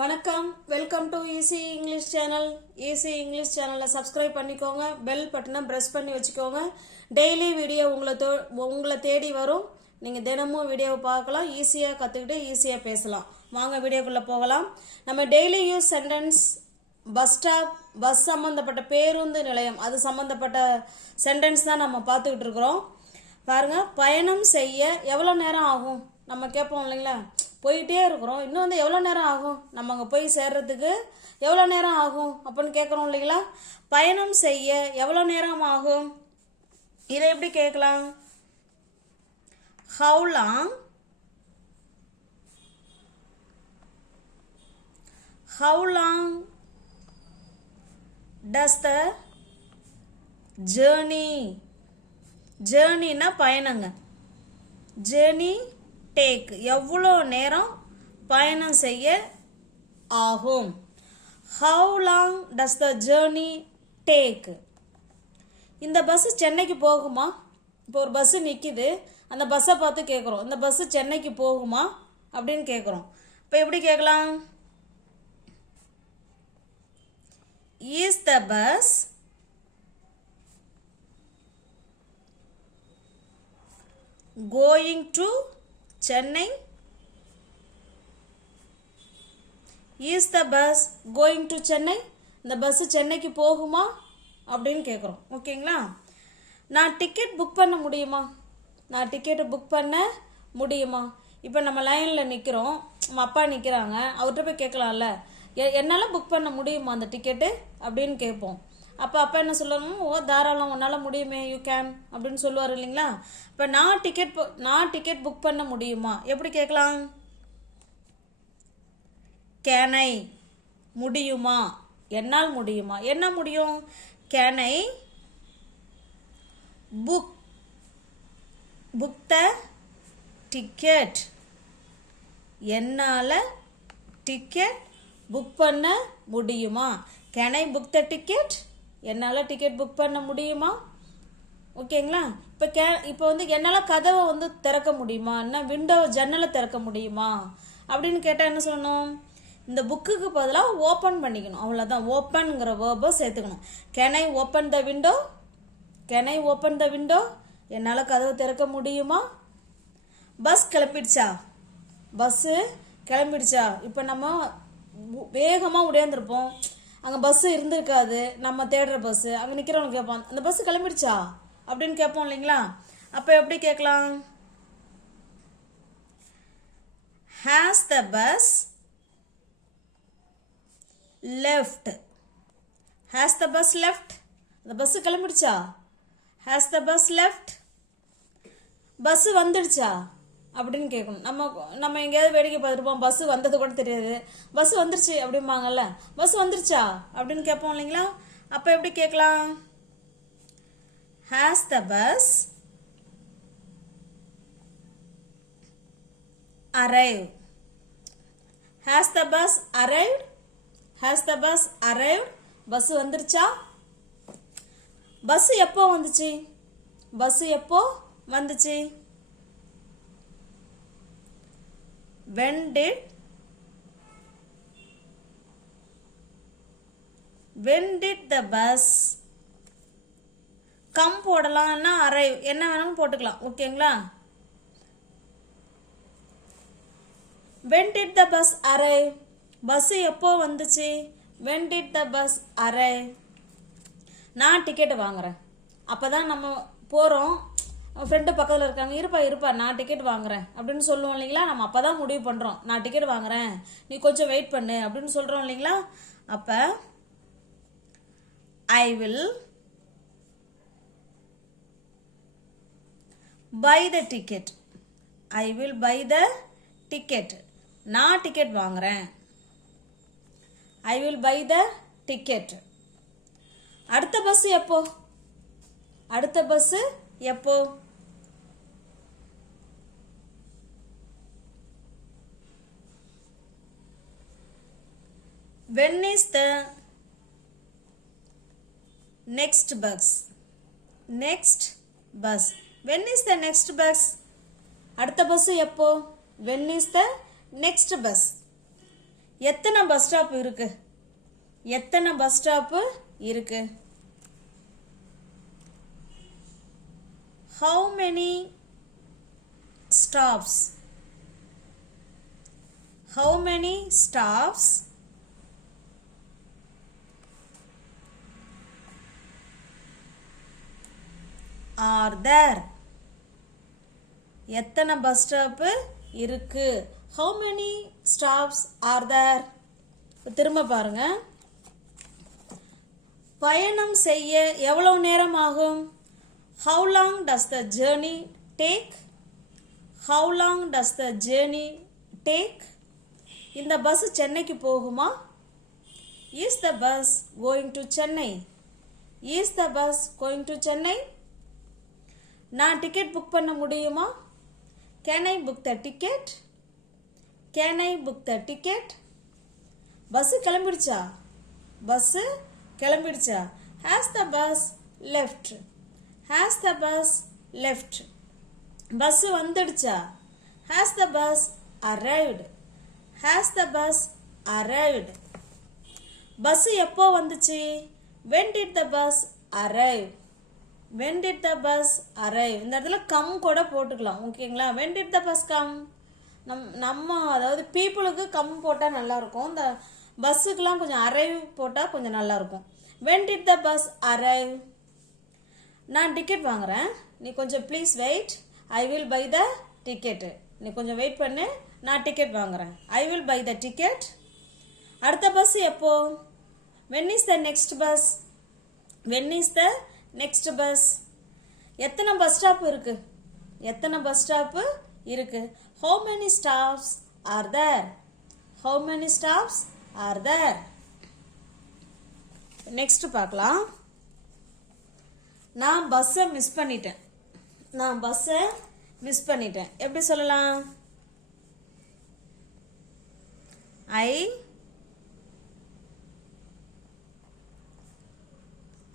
வணக்கம், welcome to easy English channel. Easy English சேனலை subscribe பண்ணிக்கோங்க, பெல் பட்டனை ப்ரெஸ் பண்ணி வச்சுக்கோங்க. டெய்லி வீடியோ உங்களை தேடி வரும். நீங்கள் தினமும் வீடியோவை பார்க்கலாம், ஈஸியாக கற்றுக்கிட்டு ஈஸியாக பேசலாம். வாங்க வீடியோக்குள்ளே போகலாம். நம்ம daily use sentence, bus stop, bus சம்மந்தப்பட்ட பேருந்து நிலையம், அது சம்மந்தப்பட்ட சென்டென்ஸ் தான் நம்ம பார்த்துக்கிட்டு இருக்கிறோம். பாருங்கள், பயணம் செய்ய எவ்வளோ நேரம் ஆகும் நம்ம கேட்போம் இல்லைங்களா. போயிட்டே இருக்கிறோம், இன்னும் வந்து எவ்வளோ நேரம் ஆகும், நம்ம அங்கே போய் சேர்றதுக்கு எவ்வளோ நேரம் ஆகும் அப்படின்னு கேட்குறோம் இல்லைங்களா. பயணம் செய்ய எவ்வளோ நேரம் ஆகும், இதை எப்படி கேட்கலாம்? How long does the journeyனா பயணங்க, journey take எவ்வளோ நேரம் பயணம் செய்ய ஆகும். How long does the journey take? இந்த பஸ்ஸு சென்னைக்கு போகுமா? இப்போ ஒரு பஸ்ஸு நிற்கிது, அந்த பஸ்ஸை பார்த்து கேட்குறோம், இந்த பஸ்ஸு சென்னைக்கு போகுமா அப்படின்னு கேட்குறோம். இப்போ எப்படி கேட்கலாம்? Is the bus going to Chennai? Is the bus going to Chennai? இந்த பஸ்ஸு சென்னைக்கு போகுமா அப்படின்னு கேட்குறோம். ஓகேங்களா. நான் டிக்கெட் புக் பண்ண முடியுமா? நான் டிக்கெட்டு புக் பண்ண முடியுமா? இப்போ நம்ம லைனில் நிற்கிறோம், நம்ம அப்பா நிற்கிறாங்க, அவர்கிட்ட போய் கேட்கலாம்ல, என்னால் புக் பண்ண முடியுமா அந்த டிக்கெட்டு அப்படின்னு கேட்போம். அப்போ அப்பா என்ன சொல்லணும்? ஓ தாராளம், உன்னால் முடியுமே, யூ கேன் அப்படின்னு சொல்லுவார் இல்லைங்களா. இப்போ நான் டிக்கெட் புக் பண்ண முடியுமா எப்படி கேட்கலாம்? கேனை, முடியுமா, என்னால் முடியுமா, என்ன முடியும்? கேனை புக் த டிக்கெட், என்னால் டிக்கெட் புக் பண்ண முடியுமா? Can I book the ticket? என்னால் டிக்கெட் புக் பண்ண முடியுமா? ஓகேங்களா. இப்போ வந்து என்னால் கதவை வந்து திறக்க முடியுமா, என்ன விண்டோ ஜன்னலை திறக்க முடியுமா அப்படின்னு கேட்டால் என்ன சொல்லணும்? இந்த புக்குக்கு பதிலாக ஓப்பன் பண்ணிக்கணும், அவ்வளோதான். ஓப்பன்ங்கிற வேர்பை சேர்த்துக்கணும். Can I open the window? Can I open the window? என்னால் கதவை திறக்க முடியுமா? பஸ் கிளம்பிடுச்சா? பஸ்ஸு கிளம்பிடுச்சா? இப்போ நம்ம வேகமாக உடையாந்துருப்போம், அங்கே பஸ்ஸு இருந்திருக்காது, நம்ம தேடுற பஸ்ஸு, அங்கே நிற்கிறவங்க கேட்போம், அந்த பஸ்ஸு கிளம்பிடுச்சா அப்படின்னு கேட்போம் இல்லைங்களா. அப்போ எப்படி கேட்கலாம்? Has the bus left? Has the bus left? அந்த பஸ்ஸு கிளம்பிடுச்சா? Has the bus left? Bus வந்துடுச்சா அப்படின்னு கேட்கணும். நம்ம எங்கேயாவது வேடிக்கை பார்த்துருப்போம், பஸ்ஸு வந்தது கூட தெரியாது, பஸ்ஸு வந்துருச்சு அப்படிம்பாங்கல்ல, பஸ் வந்துருச்சா அப்படின்னு கேட்போம் இல்லைங்களா. அப்போ எப்படி கேட்கலாம்? Has the bus arrive? Has the bus arrived? Has the bus arrived? Bus வந்துருச்சா? பஸ்ஸு எப்போ வந்துச்சு? பஸ்ஸு எப்போ வந்துச்சு? when did the bus come போடலாம்னா arrive, என்ன வேணாலும் போட்டுக்கலாம். ஓகேங்களா. when did the bus arrive? Bus எப்போ வந்துச்சு? when did the bus arrive? நான் டிக்கெட் வாங்குறேன், அப்போதான் நம்ம போகிறோம், ஃப்ரெண்டு பக்கத்தில் இருக்காங்க, இருப்பா நான் டிக்கெட் வாங்குறேன் அப்படின்னு சொல்லுவோம் இல்லைங்களா. நம்ம அப்போ தான் முடிவு பண்ணுறோம், நான் டிக்கெட் வாங்குறேன், நீ கொஞ்சம் வெயிட் பண்ணு அப்படின்னு சொல்கிறோம் இல்லைங்களா. அப்போ I will buy the ticket. I will buy the ticket, நான் டிக்கெட் வாங்குறேன். I will buy the ticket. அடுத்த பஸ் எப்போ? அடுத்த பஸ்ஸு எப்போ? when is the next bus? next bus. when is the next bus? அடுத்த பஸ் எப்போ? when is the next bus? எத்தனை bus stop இருக்கு? எத்தனை பஸ் ஸ்டாப் இருக்கு? How many stops? How many stops are there? எத்தனை bus stop இருக்கு? How many stops are there? திரும்ப பாருங்க. பயணம் செய்ய எவ்வளவு நேரம் ஆகும்? How long does the journey take? How long does the journey take? இந்த பஸ் சென்னைக்கு போகுமா? Is the bus going to Chennai? Is the bus going to Chennai? நான் டிக்கெட் புக் பண்ண முடியுமா? Can I book the ticket? Can I book the ticket? Bus கிளம்பிடுச்சா? Bus கிளம்பிடுச்சா? Has the bus left? Has the bus left? Bus வந்துடுச்சா? Has the bus arrived? Has the bus arrived? Bus எப்போ வந்துச்சு? When did the bus arrive? When did the bus arrive? இந்த இடத்துல come கூட போட்டுக்கலாம். ஓகேங்களா? When did the bus come? நம்ம அதாவது பீப்புளுக்கு கம் போட்டால் நல்லாயிருக்கும். இந்த பஸ்ஸுக்கெலாம் கொஞ்சம் அரைவ் போட்டால் கொஞ்சம் நல்லாயிருக்கும். When did the bus arrive? நான் டிக்கெட் வாங்குறேன், நீ கொஞ்சம் please wait, I will buy the ticket. நீ கொஞ்சம் வெயிட் பண்ணு, நான் டிக்கெட் வாங்குறேன், I will buy the ticket. அடுத்த பஸ் எப்போ? When is the next bus? When is the next bus? எத்தனை பஸ் ஸ்டாப் இருக்கு? எத்தனை பஸ் ஸ்டாப்பு இருக்கு? How many stops are there? How many stops are there? Next பார்க்கலாம். நான் பஸ்ஸை miss பண்ணிட்டேன். நான் பஸ்ஸை மிஸ் பண்ணிட்டேன். எப்படி சொல்லலாம்?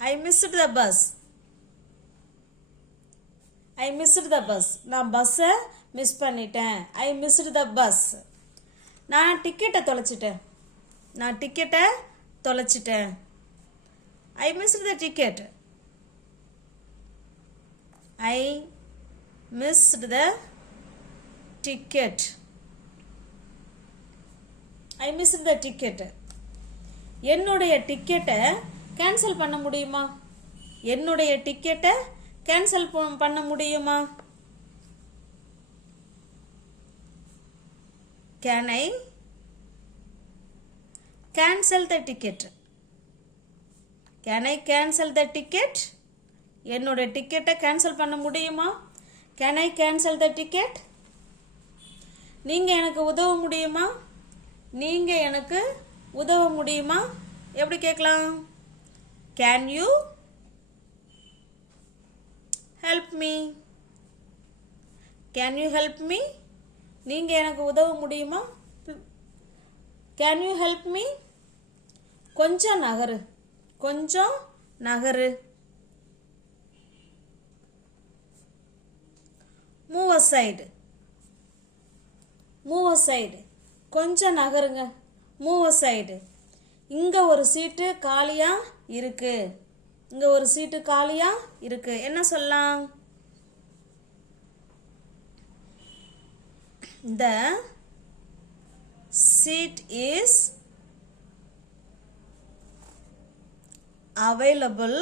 I missed the bus. I missed the bus. நான் பஸ்ஸை மிஸ் பண்ணிட்டேன். I missed the bus. நான் டிக்கெட்டை தொலைச்சிட்டேன். நான் டிக்கெட்டை தொலைச்சிட்டேன். I missed the ticket. I missed the ticket. I missed the ticket. என்னுடைய டிக்கெட்டை கேன்சல் பண்ண முடியுமா? என்னுடைய டிக்கெட்டை கேன்சல் பண்ண முடியுமா? Can I cancel the ticket? Can I cancel the ticket? என்னோட டிக்கெட்டை கேன்சல் பண்ண முடியுமா? Can I cancel the ticket? நீங்கள் எனக்கு உதவ முடியுமா? நீங்கள் எனக்கு உதவ முடியுமா? எப்படி கேட்கலாம்? Can you help me? Can you help me? நீங்கள் எனக்கு உதவ முடியுமா? Can you help me? கொஞ்சம் நகரு, கொஞ்சம் Nagar. Move aside. Move aside. கொஞ்சம் நகருங்க. Move aside. இங்க ஒரு சீட்டு காலியா இருக்கு. இங்க ஒரு சீட்டு காலியா இருக்கு. என்ன சொல்லலாம்? The seat is available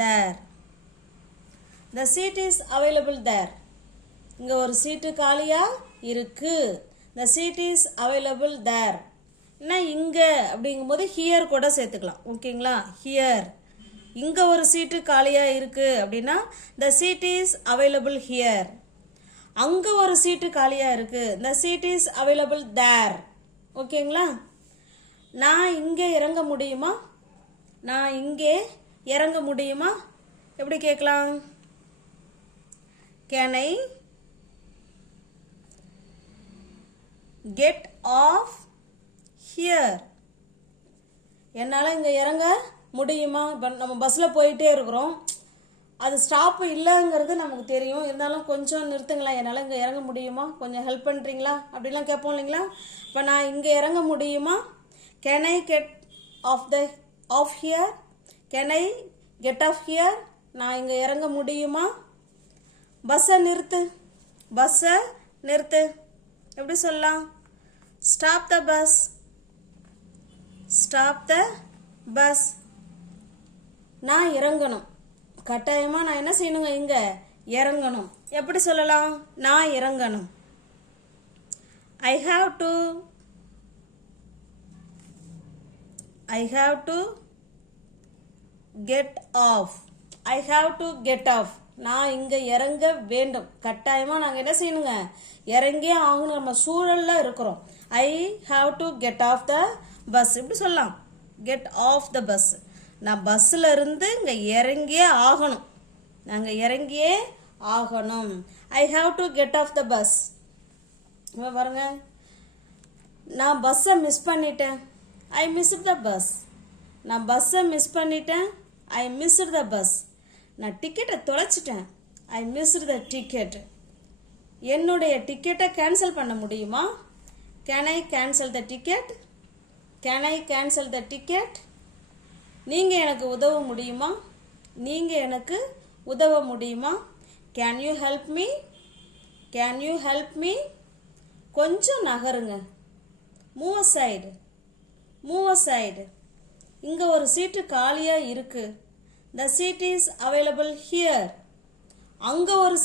there. The seat is available there. இங்க ஒரு சீட்டு காலியா இருக்கு. The seat is available there. என்ன இங்க அப்படிங்கும்போது here கூட சேர்த்துக்கலாம். ஓகேங்களா? here. இங்க ஒரு சீட்டு காலியா இருக்கு அப்படின்னா the seat is available here. அங்க ஒரு சீட்டு காலியா இருக்கு. the seat is available there. ஓகேங்களா? நான் இங்கே இறங்க முடியுமா? நான் இங்கே இறங்க முடியுமா? எப்படி கேட்கலாம்? Can I get off here? என்னால் இங்கே இறங்க முடியுமா? இப்போ நம்ம பஸ்ஸில் போயிட்டே இருக்கிறோம், அது ஸ்டாப் இல்லைங்கிறது நமக்கு தெரியும். இருந்தாலும் கொஞ்சம் நிறுத்துங்களேன், என்னால் இங்கே இறங்க முடியுமா, கொஞ்சம் ஹெல்ப் பண்ணுறீங்களா அப்படிலாம் கேட்போம் இல்லைங்களா. இப்போ நான் இங்கே இறங்க முடியுமா, can I get off here, can I get off here, நான் இங்கே இறங்க முடியுமா. பஸ்ஸை நிறுத்து எப்படி சொல்லலாம், ஸ்டாப் த பஸ். நான் இறங்கணும், கட்டாயமாக நான் என்ன செய்யணுங்க, இங்கே இறங்கணும். எப்படி சொல்லலாம், நான் இறங்கணும். I have to get off. நான் இங்கே இறங்க வேண்டும், கட்டாயமாக நாங்கள் என்ன செய்யணுங்க, இறங்கியே ஆகணும். நம்ம சூழலில் இருக்கிறோம். I have to get off the bus. இப்படி சொல்லலாம், கெட் ஆஃப் த பஸ். நான் பஸ்ஸில் இருந்து இங்கே இறங்கியே ஆகணும், நாங்கள் இறங்கியே ஆகணும். I have to get off the bus. பாருங்க, நான் பஸ்ஸை மிஸ் பண்ணிட்டேன், ஐ மிஸ்ட் த பஸ். நான் பஸ்ஸை மிஸ் பண்ணிட்டேன், ஐ மிஸ்ட் த பஸ். நான் டிக்கெட்டை தொலைச்சிட்டேன், ஐ மிஸ்ட் த டிக்கெட். என்னுடைய டிக்கெட்டை கேன்சல் பண்ண முடியுமா, can I cancel the ticket. நீங்கள் எனக்கு உதவ முடியுமா, கேன் யூ ஹெல்ப் மீ. கொஞ்சம் நகருங்க, மூவ் அசைடு. இங்கே ஒரு சீட்டு காலியாக இருக்கு, the seat is available here. அங்கே ஒரு